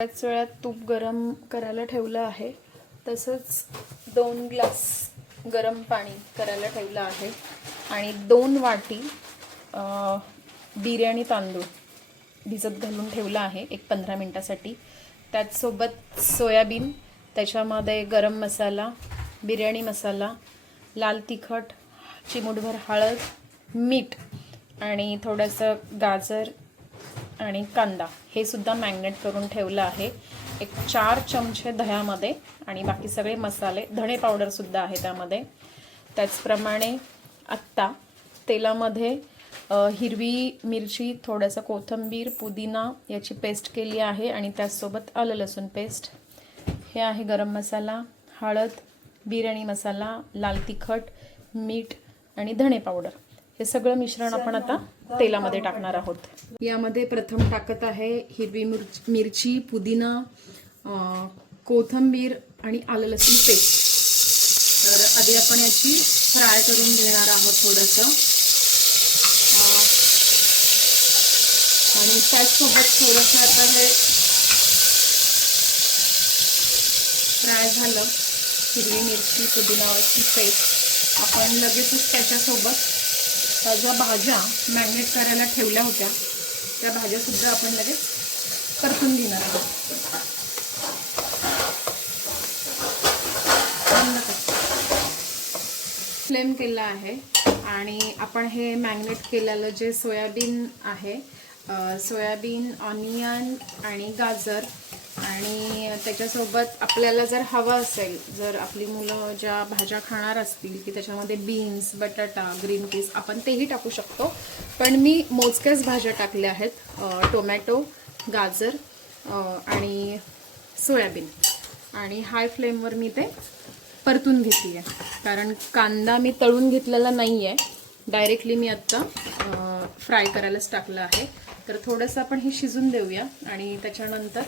बऱ्याच वेळात तूप गरम करायला ठेवलं आहे. तसंच दोन ग्लास गरम पाणी करायला ठेवलं आहे. आणि दोन वाटी बिर्याणी तांदूळ भिजत घालून ठेवला आहे एक पंधरा मिनटासाठी. त्याचसोबत सोयाबीन त्याच्यामध्ये गरम मसाला बिर्याणी मसाला लाल तिखट चिमूटभर हळद मीठ आणि थोडंसं गाजर आणि कांदा हे सुद्धा मॅग्नेट करून ठेवलं आहे. एक चार चमचे दह्यामध्ये आणि बाकी सगळे मसाले धणे पावडरसुद्धा आहे त्यामध्ये. त्याचप्रमाणे आत्ता तेलामध्ये हिरवी मिरची थोडंसं कोथिंबीर पुदिना याची पेस्ट केली आहे आणि त्याचसोबत आलं लसूण पेस्ट. हे आहे गरम मसाला हळद बिर्याणी मसाला लाल तिखट मीठ आणि धणे पावडर. हे सगळं मिश्रण आपण आता तेलामध्ये टाकणार आहोत. यामध्ये प्रथम टाकत आहे हिरवी मिरच मिरची पुदिना कोथंबीर कोथिंबीर आणि आलं लसूण पेस्ट. तर आधी आपण याची फ्राय करून घेणार आहोत थोडंसं. अं, आणि त्याचसोबत थोडंसं आता हे फ्राय झालं. हिरवी मिरची पुदिनावरची पेस्ट. आपण लगेचच त्याच्यासोबत ताज्या भाज्या मॅग्नेट करायला ठेवल्या होत्या त्या भाज्यासुद्धा आपण लगेच परतून घेणार आहोत. फ्लेम केला आहे आणि आपण हे मॅग्नेट केलेलं जे सोयाबीन आहे सोयाबीन ऑनियन आणि गाजर आणि त्याच्यासोबत आपल्याला जर हवं असेल जर आपली मुलं ज्या भाज्या खाणार असतील की त्याच्यामध्ये बीन्स बटाटा ग्रीन पीस आपण तेही टाकू शकतो. पण मी मोजक्याच भाज्या टाकल्या आहेत टोमॅटो गाजर आणि सोयाबीन. आणि हाय फ्लेमवर मी ते परतून घेतली आहे कारण कांदा मी तळून घेतलेला नाही आहे डायरेक्टली मी आत्ता फ्राय करायलाच टाकलं आहे. तर थोडंसं आपण हे शिजून देऊया आणि त्याच्यानंतर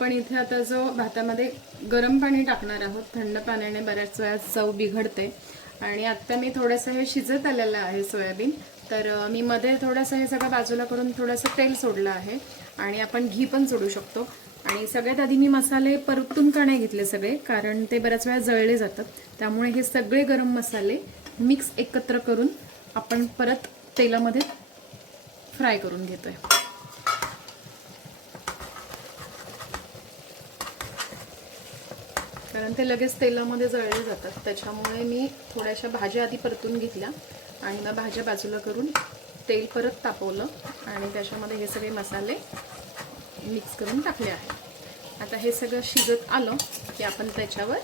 पण इथे आता जो भातामध्ये गरम पाणी टाकणार आहोत थंड पाण्याने बऱ्याच वेळा चव बिघडते. आणि आत्ता मी थोडंसं हे शिजत आलेलं आहे सोयाबीन. तर मी मध्ये थोडंसं हे सगळं बाजूला करून थोडंसं तेल सोडलं आहे. आणि आपण घी पण सोडू शकतो. आणि सगळ्यात आधी मी मसाले परतून का नाही घेतले सगळे? कारण ते बऱ्याच वेळा जळले जातात. त्यामुळे हे सगळे गरम मसाले मिक्स एकत्र करून आपण परत तेलामध्ये फ्राय करून घेतोय. कारण ते लगेच तेलामध्ये जळले जातात. त्याच्यामुळे मी थोड्याशा भाज्या आधी परतून घेतल्या आणि मग भाज्या बाजूला करून तेल परत तापवलं आणि त्याच्यामध्ये हे सगळे मसाले मिक्स करून टाकले आहेत. आता हे सगळं शिजत आलं की आपण त्याच्यावर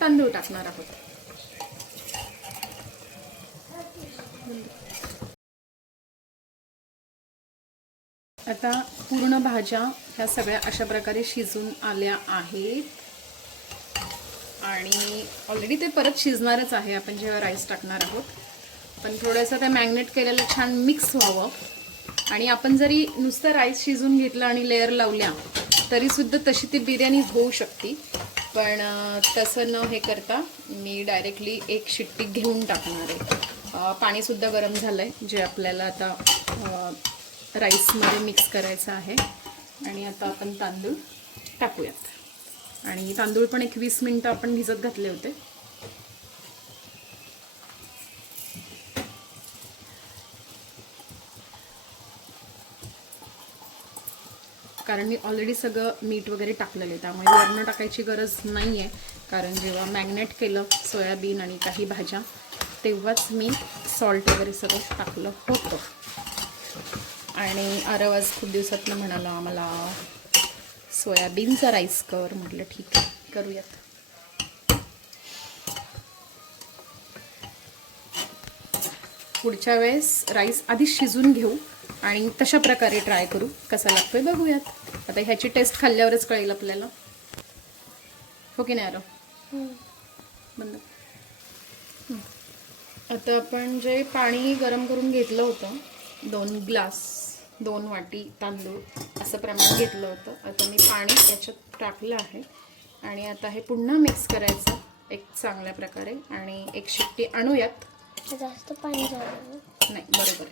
तांदूळ टाकणार आहोत. आता पूर्ण भाज्या ह्या सगळ्या अशा प्रकारे शिजून आल्या आहेत. आणि ऑलरेडी ते परत शिजणारच आहे. आपण जेव्हा राईस टाकणार आहोत. पण थोडंसं ते मॅग्नेट केलेलं छान मिक्स व्हावं. आणि आपण जरी नुसतं राईस शिजून घेतलं आणि लेअर लावल्या तरीसुद्धा तशी ती बिर्याणी होऊ शकते. पण तसं न हे करता मी डायरेक्टली एक शिट्टी घेऊन टाकणार आहे. पाणीसुद्धा गरम झालं आहे जे आपल्याला आता राईसमध्ये मिक्स करायचं आहे. आणि आता आपण तांदूळ टाकूयात. आणि तांदूळ पण एक वीस मिनटं आपण भिजत घातले होते. कारण मी ऑलरेडी सगळं मीठ वगैरे टाकलेलं आहे त्यामुळे वरणं टाकायची गरज नाही आहे कारण जेव्हा मॅग्नेट केलं सोयाबीन आणि काही भाज्या तेव्हाच मी सॉल्ट वगैरे सगळं टाकलं होतं. आणि अरवाज खूप दिवसातनं म्हणाला आम्हाला सोयाबीनचा राईस कर म्हटलं ठीक आहे. करूयात. पुढच्या वेळेस राईस आधी शिजून घेऊ आणि तशा प्रकारे ट्राय करू. कसा लागतोय बघूयात. आता ह्याची टेस्ट खाल्ल्यावरच कळेल आपल्याला. हो की नाही बंद. हं. आता आपण जे पाणी गरम करून घेतलं होतं दोन ग्लास. दोन वाटी तांदूळ असं प्रमाण घेतलं होतं. आता मी पाणी याच्यात टाकलं आहे. आणि आता हे पुन्हा मिक्स करायचं एक चांगल्या प्रकारे. आणि एक शिट्टी आणूयात. जास्त पाणी नाही बरोबर.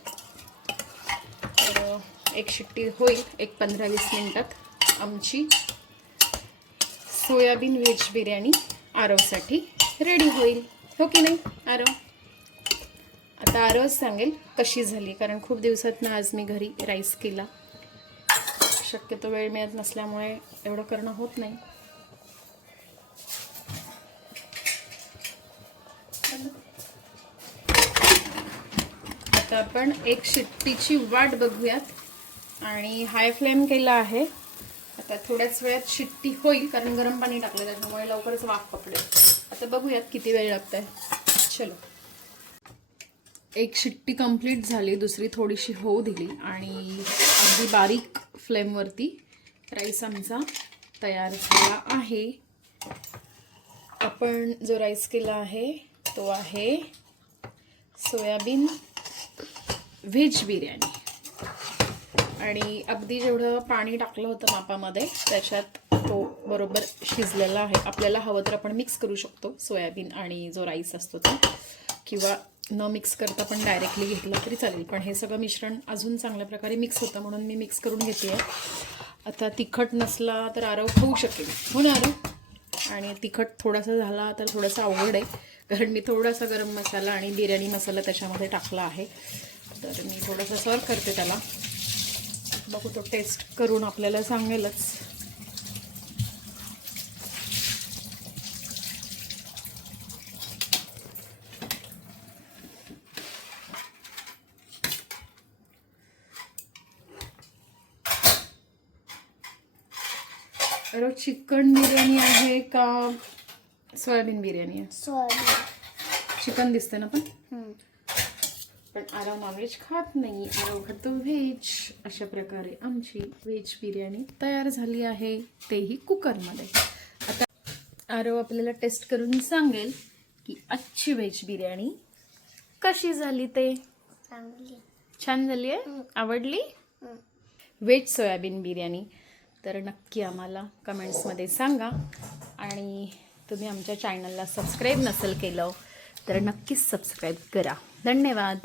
तर एक शिट्टी होईल एक पंधरा वीस मिनिटात. आमची सोयाबीन व्हेज बिर्याणी आरवसाठी रेडी होईल. हो की नाही आरव? आता आरवच सांगेल कशी झाली कारण खूप दिवसात ना आज मी घरी राईस केला. शक्यतो वेळ मिळत नसल्यामुळे एवढं करणं होत नाही. आता आपण एक शिट्टीची वाट बघूयात. आणि हाय फ्लेम केला आहे. आता थोड्याच वेळात शिट्टी होईल कारण गरम पाणी टाकलं त्याच्यामुळे लवकरच वाफ पकडेल. आता बघूयात किती वेळ लागत आहे चलो. एक शिट्टी कंप्लीट झाली दुसरी थोडीशी होऊ दिली आणि अगदी बारीक फ्लेमवरती राईस आमचा तयार झाला आहे. आपण जो राईस केला आहे तो आहे सोयाबीन व्हेज बिर्याणी. आणि अगदी जेवढं पाणी टाकलं होतं मापामध्ये त्याच्यात तो बरोबर शिजलेला आहे. आपल्याला हवं तर आपण मिक्स करू शकतो. सोयाबीन आणि जो राईस असतो तो. किंवा न मिक्स करता पण डायरेक्टली घेतलं तरी चालेल. पण हे सगळं मिश्रण अजून चांगल्या प्रकारे मिक्स होतं म्हणून मी मिक्स करून घेते आता तिखट नसला तर आरव खाऊ शकेल. हो ना आरव? आणि तिखट थोडासा झाला तर थोडासा अवघड आहे. कारण मी थोडासा गरम मसाला आणि बिर्याणी मसाला त्याच्यामध्ये टाकला आहे. तर मी थोडासा सर्व करते त्याला. बघू तो टेस्ट करून आपल्याला सांगेलच. अरे चिकन बिर्याणी आहे का? सोयाबीन बिर्याणी आहे. सोयाबीन. चिकन दिसते ना पण. पण आरव नॉनव्हेज खात नाही आरव खातो व्हेज अशा प्रकारे आमची व्हेज बिर्याणी तयार झाली आहे. तेही कुकरमध्ये. आता आरव आपल्याला टेस्ट करून सांगेल की आजची व्हेज बिर्याणी कशी झाली ते. छान झाली आहे? आवडली. Veg soybean biryani. तर नक्की आम्हाला कमेंट्समध्ये सांगा. आणि तुम्ही आमच्या चॅनलला सबस्क्राईब नसेल केलं तर नक्कीच सबस्क्राईब करा. धन्यवाद.